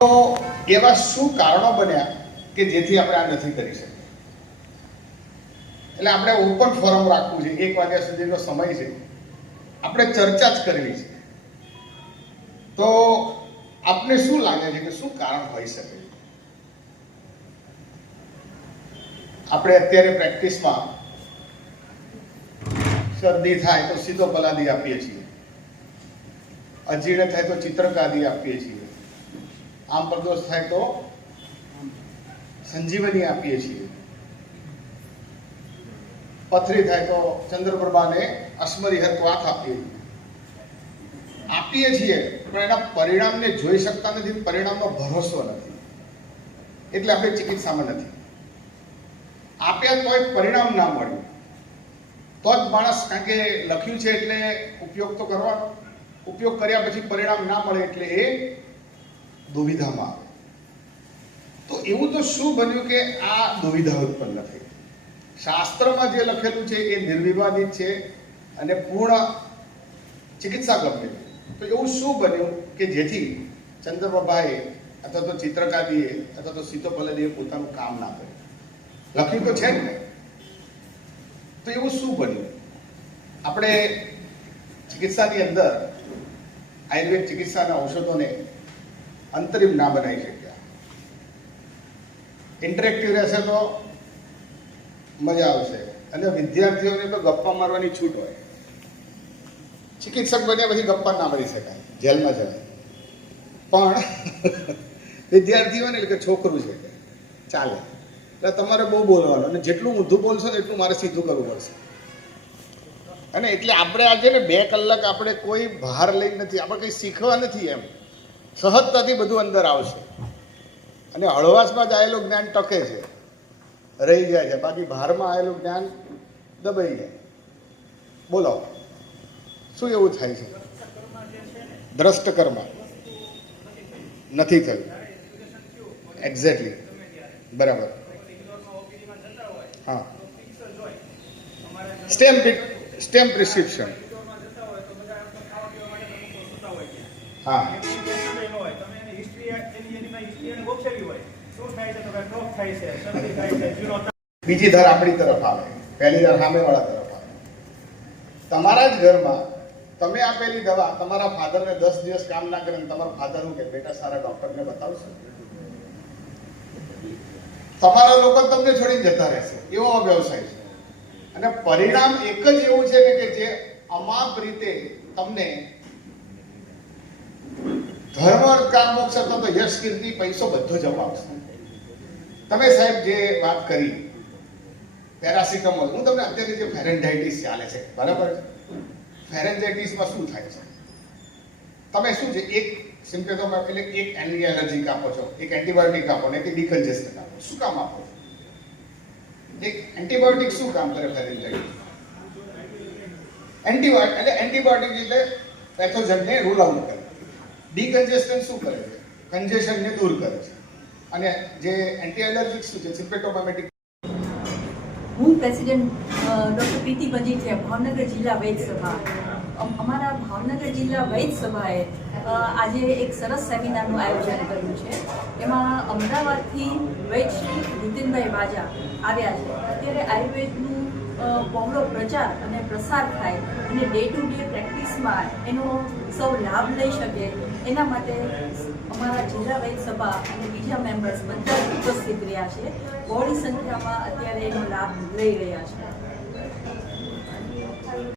તો એવા શું કારણો બન્યા કે જેથી આપણે આ નથી કરી શકીએ? એટલે આપણે ઓપન ફોરમ રાખવું છે, 1 વાગ્યા સુધીનો સમય છે, આપણે ચર્ચા જ કરવી છે. તો આપને શું લાગે છે કે શું કારણ હોઈ શકે? આપણે અત્યારે પ્રેક્ટિસમાં શરદી થાય તો સીધો પલાદી આપીએ છીએ, અજીર્ણ થાય તો ચિત્રકાદી આપીએ છીએ, આમ પ્રદોષ થાય તો સંજીવની આપીએ છીએ, પથરી થાય તો ચંદ્રપ્રભાને અસ્મરિહર ક્વાથ આપીએ છીએ, પણ એના પરિણામને જોઈ શકતા નથી, પરિણામનો ભરોસો નથી, એટલે આપણે ચિકિત્સામાં નથી. આપ્યા તોય પરિણામ ના મળ્યું તો જ માણસ, કારણ કે લખ્યું છે એટલે ઉપયોગ તો કરવાનો, ઉપયોગ કર્યા પછી પરિણામ ના મળે એટલે એ દુવિધામાં આવે. તો એવું તો શું બન્યું કે આ દુવિધા ઉત્પન્ન થઈ? શાસ્ત્રમાં જે લખેલું છે એ નિર્વિવાદિત છે અને પૂર્ણ ચિકિત્સા ગમે. તો એવું શું બન્યું કે જેથી ચંદ્રપ્રભાએ અથવા તો ચિત્રકાદીએ અથવા તો સીતોપલાદીએ પોતાનું કામ ના કર્યું? લખ્યું તો છે જ ને. તો એવું શું બન્યું? આપણે ચિકિત્સાની અંદર આયુર્વેદ ચિકિત્સાના ઔષધોને અંતરિમ ના બનાવી શક્યા. ઇન્ટરેક્ટિવ રહેશે તો મજા આવશે અને વિદ્યાર્થીઓને તો ગપ્પા મારવાની છૂટ હોય. ચિકિત્સક બન્યા પછી ગપ્પા ના મારી શકાય, જેલમાં જવાય. પણ વિદ્યાર્થીઓને એટલે કે છોકરું છે કે ચાલે, એટલે તમારે બહુ બોલવાનું, અને જેટલું ઊંધું બોલશો ને એટલું મારે સીધું કરવું પડશે. અને એટલે આપણે આજે ને 2 કલાક આપણે કોઈ બહાર લઈ નથી, આપણે કંઈ શીખવા નથી, એમ સહજતાથી બધું અંદર આવશે અને હળવાશમાં જ આવેલું જ્ઞાન ટકે છે, રહી જાય છે, બાકી બહારમાં આવેલું જ્ઞાન દબાઈ જાય. બોલો શું એવું થાય છે? દ્રષ્ટ કર્મ નથી થયું. એક્ઝેક્ટલી, બરાબર. હા, સ્ટેમ પ્રિસ્ક્રિપ્શન. હા, બીજી ધાર આપણી તરફ આવે, પહેલી ધાર સામેવાળા તરફ આવે. તમારા જ ઘરમાં તમે આપેલી દવા તમારા ફાધરને 10 દિવસ કામ ના કરે, તમારા ફાધર શું કે, બેટા સારા ડોક્ટરને બતાવશો? તમારા લોકો તમને છોડીને જતા રહેશે, એવો વ્યવસાય છે. અને પરિણામ એક જ એવું છે કે જે અમાપ રીતે તમને ધર્મ કામ મોક્ષ અથવા તો યશ કીર્તિ પૈસો બધો જ અપાવશે. તમે સાહેબ જે વાત કરી પેરાસિટામોલ, હું તમને અત્યારે જે ફેરેન્જાઇટિસ ચાલે છે, બરાબર છે? ફેરેન્જાઇટિસમાં શું થાય છે? તમે શું છે, એક સિમ્પટમ એટલે એક એન્ટી એલર્જીક આપો છો, એક એન્ટીબાયોટિક આપો ને એક ડિકન્જેસ્ટન્ટ આપો. શું કામ આપો છો? એક એન્ટીબાયોટિક શું કામ કરે ફેરેન્જાઇટિસ? એન્ટીબાયોટિક એટલે પેથોજનને રૂલ આઉટ કરે. ડિકન્જેસ્ટન્ટ શું કરે છે? કન્જેશનને દૂર કરે છે. અને જે એન્ટી એલર્જીક શું છે? સિમ્પટોમેટિક. હું પ્રેસિડેન્ટ ડૉક્ટર પ્રીતિ મજીઠિયા, ભાવનગર જિલ્લા વૈદ્ય સભા. અમારા ભાવનગર જિલ્લા વૈદ્ય સભાએ આજે એક સરસ સેમિનારનું આયોજન કર્યું છે. એમાં અમદાવાદથી વૈદ્ય શ્રી નીતિનભાઈ વાજા આવ્યા છે. અત્યારે આયુર્વેદનું બહોળો પ્રચાર અને પ્રસાર થાય અને ડે ટુ ડે પ્રેક્ટિસમાં એનો સૌ લાભ લઈ શકે, એના માટે અમારા જિલ્લા વૈદ્ય સભા અને બીજા મેમ્બર્સ બધા ઉપસ્થિત રહ્યા છે. બહોળી સંખ્યામાં અત્યારે એનો લાભ લઈ રહ્યા છે.